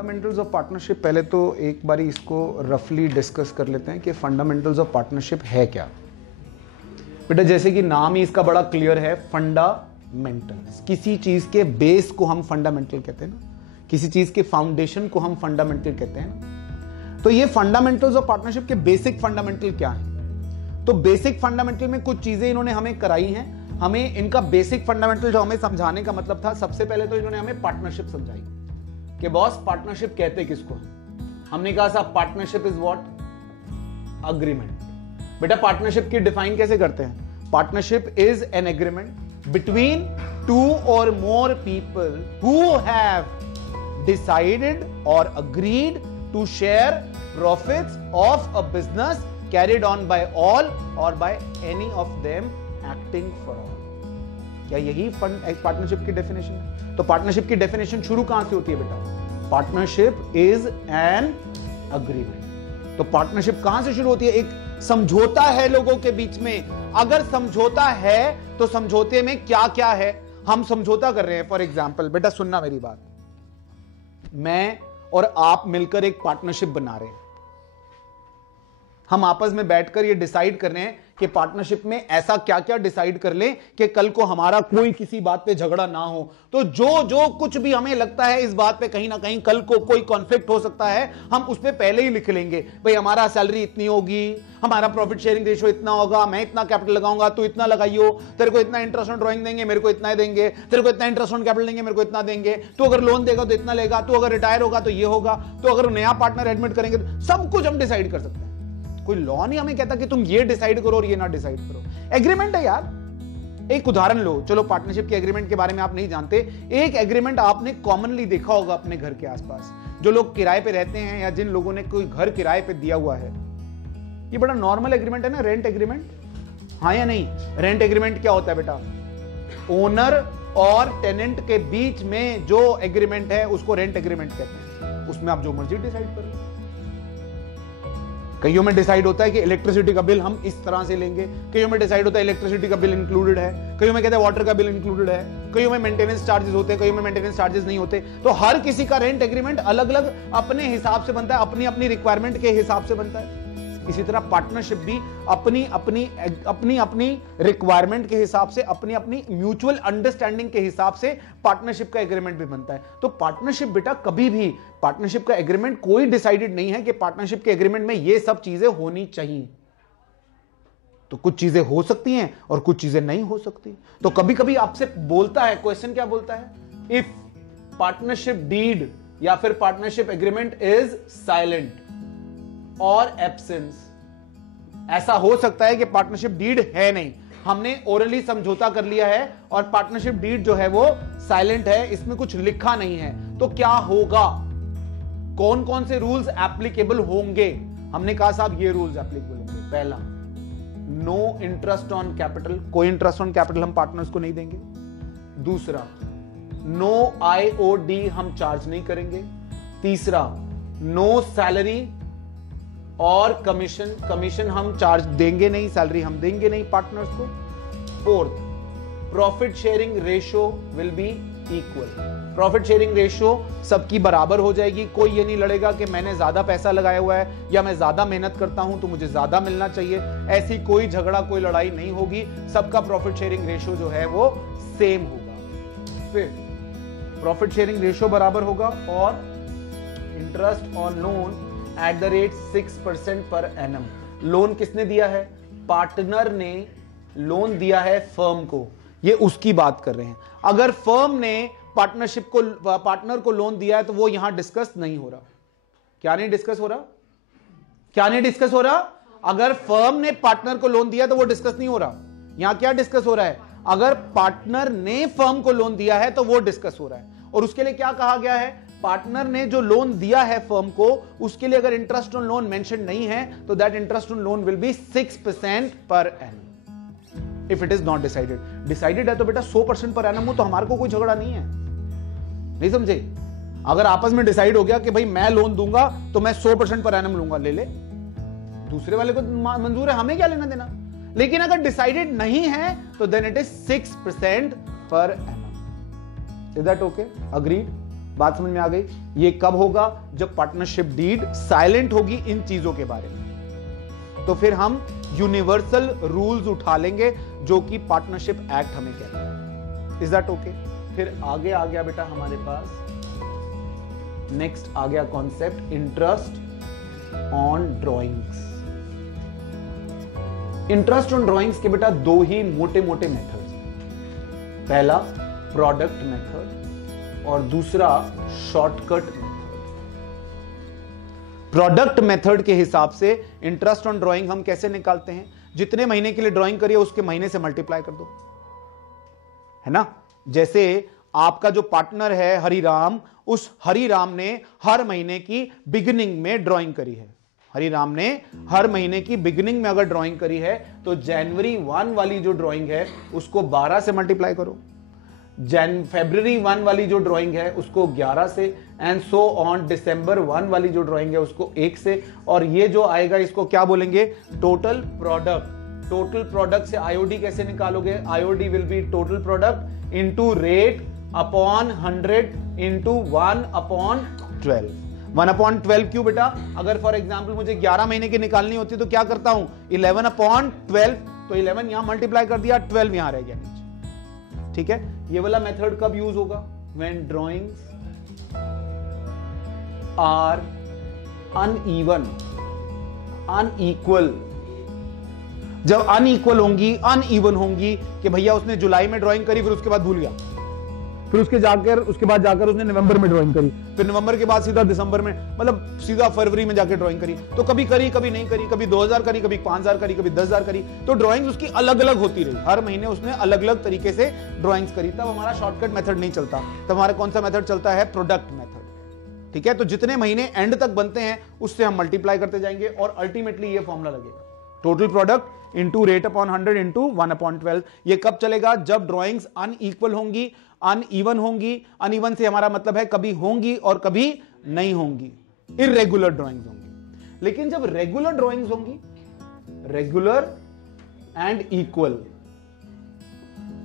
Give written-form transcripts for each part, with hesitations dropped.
Fundamentals of partnership, पहले तो एक बारी इसको रफली डिस्कस कर लेते हैं कि फंडामेंटल्स ऑफ पार्टनरशिप है क्या। बेटा जैसे कि नाम ही इसका बड़ा क्लियर है, फंडामेंटल्स। किसी चीज के बेस को हम फंडामेंटल कहते हैं ना, किसी चीज के फाउंडेशन को हम फंडामेंटल कहते हैं ना। तो ये फंडामेंटल्स ऑफ पार्टनरशिप के बेसिक फंडामेंटल क्या है? तो बेसिक फंडामेंटल में कुछ चीजें इन्होंने हमें कराई हैं। हमें इनका बेसिक फंडामेंटल जो हमें समझाने का मतलब था, सबसे पहले तो इन्होंने हमें पार्टनरशिप समझाई कि बॉस पार्टनरशिप कहते किसको। हमने कहा साहब पार्टनरशिप इज व्हाट? अग्रीमेंट। बेटा पार्टनरशिप की डिफाइन कैसे करते हैं? Partnership is an agreement between two or more people who have decided or agreed to share profits of a business carried on by all or by any of them acting for all. क्या यही partnership की definition है? तो partnership की definition शुरू कहां से होती है बेटा? Partnership is an agreement. तो पार्टनरशिप कहां से शुरू होती है? एक समझौता है लोगों के बीच में। अगर समझौता है तो समझौते में क्या क्या है? हम समझौता कर रहे हैं। फॉर एग्जाम्पल बेटा सुनना मेरी बात, मैं और आप मिलकर एक पार्टनरशिप बना रहे हैं। हम आपस में बैठकर ये डिसाइड कर रहे हैं कि पार्टनरशिप में ऐसा क्या क्या डिसाइड कर लें कि कल को हमारा कोई किसी बात पे झगड़ा ना हो। तो जो जो कुछ भी हमें लगता है इस बात पे कहीं ना कहीं कल को कोई कॉन्फ्लिक्ट हो सकता है, हम उस पे पहले ही लिख लेंगे। भाई हमारा सैलरी इतनी होगी, हमारा प्रॉफिट शेयरिंग रेशियो इतना होगा, मैं इतना कैपिटल लगाऊंगा, तू इतना लगाइयो, तेरे को इतना इंटरेस्ट ऑन ड्रॉइंग देंगे, मेरे को इतना देंगे, तेरे को इतना इंटरेस्ट ऑन कैपिटल देंगे, मेरे को इतना देंगे, तू अगर लोन देगा तो इतना लेगा, तू अगर रिटायर होगा तो ये होगा, तो अगर नया पार्टनर एडमिट करेंगे तो सब कुछ हम डिसाइड कर सकते हैं। कोई लॉ नहीं हमें कहता कि तुम ये डिसाइड करो और ये ना डिसाइड करो। एग्रीमेंट है यार। एक उदाहरण लो, चलो पार्टनरशिप के एग्रीमेंट के बारे में आप नहीं जानते, एक एग्रीमेंट आपने कॉमनली देखा होगा अपने घर के आसपास। जो लोग किराए पे रहते हैं या जिन लोगों ने कोई घर किराए पे दिया हुआ है, ये बड़ा नॉर्मल एग्रीमेंट है ना, रेंट एग्रीमेंट। हाँ या नहीं? रेंट एग्रीमेंट क्या होता है बेटा? ओनर और टेनेंट के बीच में जो एग्रीमेंट है उसको रेंट एग्रीमेंट कहते हैं। उसमें आप जो मर्जी डिसाइड करो। कईयों में डिसाइड होता है कि इलेक्ट्रिसिटी का बिल हम इस तरह से लेंगे, कईयों में डिसाइड होता है इलेक्ट्रिसिटी का बिल इंक्लूडेड है, कईयों में कहते हैं वाटर का बिल इंक्लूडेड है, कईयों में मेंटेनेंस चार्जेस होते हैं, कईयों में मेंटेनेंस चार्जेस नहीं होते। तो हर किसी का रेंट एग्रीमेंट अलग अलग अपने हिसाब से बनता है, अपनी अपनी रिक्वायरमेंट के हिसाब से बनता है। इसी तरह पार्टनरशिप भी अपनी अपनी रिक्वायरमेंट के हिसाब से, अपनी अपनी म्यूचुअल अंडरस्टैंडिंग के हिसाब से पार्टनरशिप का एग्रीमेंट भी बनता है। तो पार्टनरशिप बेटा कभी भी, पार्टनरशिप का एग्रीमेंट कोई डिसाइडेड नहीं है कि पार्टनरशिप के एग्रीमेंट में ये सब चीजें होनी चाहिए। तो कुछ चीजें हो सकती हैं और कुछ चीजें नहीं हो सकती। तो कभी कभी आपसे बोलता है, क्वेश्चन क्या बोलता है? इफ पार्टनरशिप डीड या फिर पार्टनरशिप एग्रीमेंट इज साइलेंट और एब्सेंस। ऐसा हो सकता है कि पार्टनरशिप डीड है नहीं, हमने ओरली समझौता कर लिया है और पार्टनरशिप डीड जो है वो साइलेंट है, इसमें कुछ लिखा नहीं है। तो क्या होगा? कौन कौन से रूल्स एप्लीकेबल होंगे? हमने कहा साहब ये रूल्स एप्लीकेबल होंगे। पहला, नो इंटरेस्ट ऑन कैपिटल, कोई इंटरेस्ट ऑन कैपिटल हम पार्टनर्स को नहीं देंगे। दूसरा, नो IOD हम चार्ज नहीं करेंगे। तीसरा, नो सैलरी और कमीशन हम चार्ज देंगे नहीं, सैलरी हम देंगे नहीं पार्टनर्स को। Fourth, profit sharing ratio will be equal. Profit sharing ratio सबकी बराबर हो जाएगी। कोई ये नहीं लड़ेगा कि मैंने ज्यादा पैसा लगाया हुआ है या मैं ज्यादा मेहनत करता हूं तो मुझे ज्यादा मिलना चाहिए। ऐसी कोई झगड़ा, कोई लड़ाई नहीं होगी। सबका प्रॉफिट शेयरिंग रेशियो जो है वो सेम होगा। फिर प्रॉफिट शेयरिंग रेशियो बराबर होगा और interest on loan at the rate 6% per annum. Loan किसने दिया है? पार्टनर ने लोन दिया है फर्म को। ये उसकी बात कर रहे हैं। अगर फर्म ने पार्टनर को लोन दिया है तो वो यहां डिस्कस नहीं हो रहा। क्या नहीं डिस्कस हो रहा? क्या नहीं डिस्कस हो रहा? अगर फर्म ने पार्टनर को लोन दिया तो वो डिस्कस नहीं हो रहा। यहां क्या डिस्कस हो रहा है? अगर पार्टनर ने फर्म को लोन दिया है तो वो डिस्कस हो रहा है। और उसके लिए क्या कहा गया है? पार्टनर ने जो लोन दिया है फर्म को, उसके लिए अगर इंटरेस्ट ऑन लोन मेंशन नहीं है तो that interest on loan will be 6% per annum if it is not decided. Decided है तो बेटा 100% पर एनम हो तो हमारे को कोई झगड़ा नहीं है। नहीं समझे? अगर आपस में डिसाइड हो गया कि भाई मैं लोन दूंगा तो मैं 100% पर एनम लूंगा, ले ले, दूसरे वाले को मंजूर है, हमें क्या लेना देना। लेकिन अगर डिसाइडेड नहीं है तो then it is 6% per annum. Is that okay? Agreed? बात समझ में आ गई? ये कब होगा? जब पार्टनरशिप डीड साइलेंट होगी इन चीजों के बारे में। तो फिर हम यूनिवर्सल रूल्स उठा लेंगे जो कि पार्टनरशिप एक्ट हमें कहता है। Is that okay? फिर आगे आ गया बेटा हमारे पास, नेक्स्ट आ गया concept interest on drawings. Interest on drawings के बेटा दो ही मोटे मोटे मेथड्स, पहला प्रोडक्ट मेथड और दूसरा शॉर्टकट मेथड। प्रोडक्ट मेथड के हिसाब से इंटरेस्ट ऑन ड्राइंग हम कैसे निकालते हैं? जितने महीने के लिए ड्राइंग करिए उसके महीने से मल्टीप्लाई कर दो, है ना? जैसे आपका जो पार्टनर है हरिराम, उस हरिराम ने हर महीने की बिगिनिंग में ड्राइंग करी है। हरिराम ने हर महीने की बिगिनिंग में अगर ड्राइंग करी है तो जनवरी 1 वाली जो ड्राइंग है उसको 12 से मल्टीप्लाई करो, फरवरी 1 वाली जो ड्राइंग है उसको 11 से, एंड सो ऑन दिसंबर 1 वाली जो ड्राइंग है उसको 1 से, और ये जो आएगा इसको क्या बोलेंगे? Total product. टोटल प्रोडक्ट से आईओडी कैसे निकालोगे? IOD will be total product into rate upon 100 into 1/12। 1/12 क्यों बेटा? अगर फॉर एग्जांपल मुझे 11 महीने की निकालनी होती तो क्या करता हूं? 11/12, तो 11 यहां मल्टीप्लाई कर दिया, 12 यहां रह गया नीचे। ठीक है? ये वाला मेथड कब यूज होगा? When drawings are uneven, unequal. जब अनइक्वल होंगी, अनइवन होंगी कि भैया उसने जुलाई में ड्राइंग करी फिर उसके बाद भूल गया, फिर उसके बाद जाकर उसने नवंबर में ड्राइंग करी, फिर नवंबर के बाद सीधा दिसंबर में, मतलब सीधा फरवरी में जाकर ड्राइंग करी, तो कभी करी कभी नहीं करी, कभी 2000 करी, कभी 5000 करी, कभी 10,000 करी, तो ड्राइंग्स उसकी अलग अलग होती रही। हर महीने उसने अलग अलग तरीके से ड्राइंग्स करी। तब हमारा शॉर्टकट मेथड नहीं चलता, तब हमारा कौन सा मेथड चलता है? Product method. ठीक है? तो जितने महीने एंड तक बनते हैं उससे हम मल्टीप्लाई करते जाएंगे और अल्टीमेटली ये फॉर्मूला लगेगा, total product into rate upon 100 into 1/12। ये कब चलेगा? जब ड्राइंग्स अनइक्वल होंगी, अनइवन होंगी। अनइवन से हमारा मतलब है कभी होंगी और कभी नहीं होंगी, इर्रेगुलर ड्राइंग्स होंगी। लेकिन जब रेगुलर ड्राइंग्स होंगी, रेगुलर एंड इक्वल,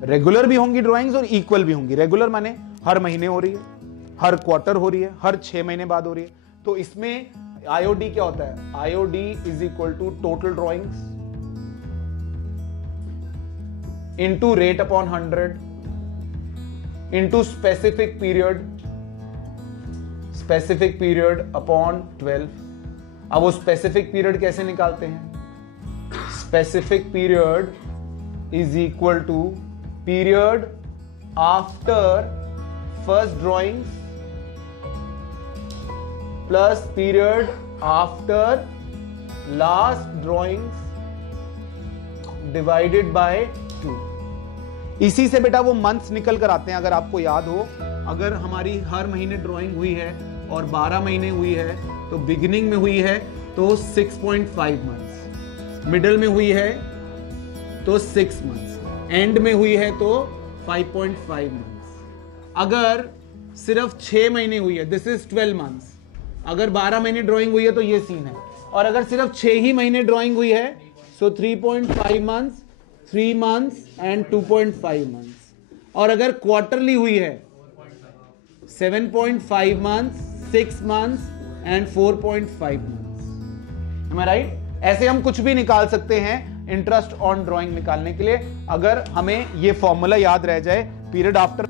रेगुलर भी होंगी ड्राइंग्स और इक्वल भी होंगी। रेगुलर माने हर महीने हो रही है, हर क्वार्टर हो रही है, हर 6 महीने बाद हो रही है। तो इसमें आईओडी क्या होता है? IOD is equal to total drawings into rate upon 100 into specific period upon 12। अब वो स्पेसिफिक पीरियड कैसे निकालते हैं? Specific period is equal to period after first drawings plus period after last drawings divided by 2। इसी से बेटा वो months निकल कर आते हैं। अगर आपको याद हो, अगर हमारी हर महीने ड्राइंग हुई है और 12 महीने हुई है, तो बिगिनिंग में हुई है तो 6.5 मंथ्स, मिडिल में हुई है तो 6 मंथ्स, एंड में हुई है तो 5.5 मंथ्स। अगर सिर्फ 6 महीने हुई है, दिस इज 12 मंथ्स। अगर 12 महीने ड्राइंग हुई है तो ये सीन है, और अगर सिर्फ 6 ही महीने ड्राइंग हुई है सो 3.5 मंथ्स, 3 मंथ्स एंड 2.5 मंथ्स। और अगर क्वार्टरली हुई है 7.5 months, 6 months and 4.5 months. Am I right? ऐसे हम कुछ भी निकाल सकते हैं इंटरेस्ट ऑन ड्राइंग निकालने के लिए, अगर हमें ये फॉर्मूला याद रह जाए, पीरियड आफ्टर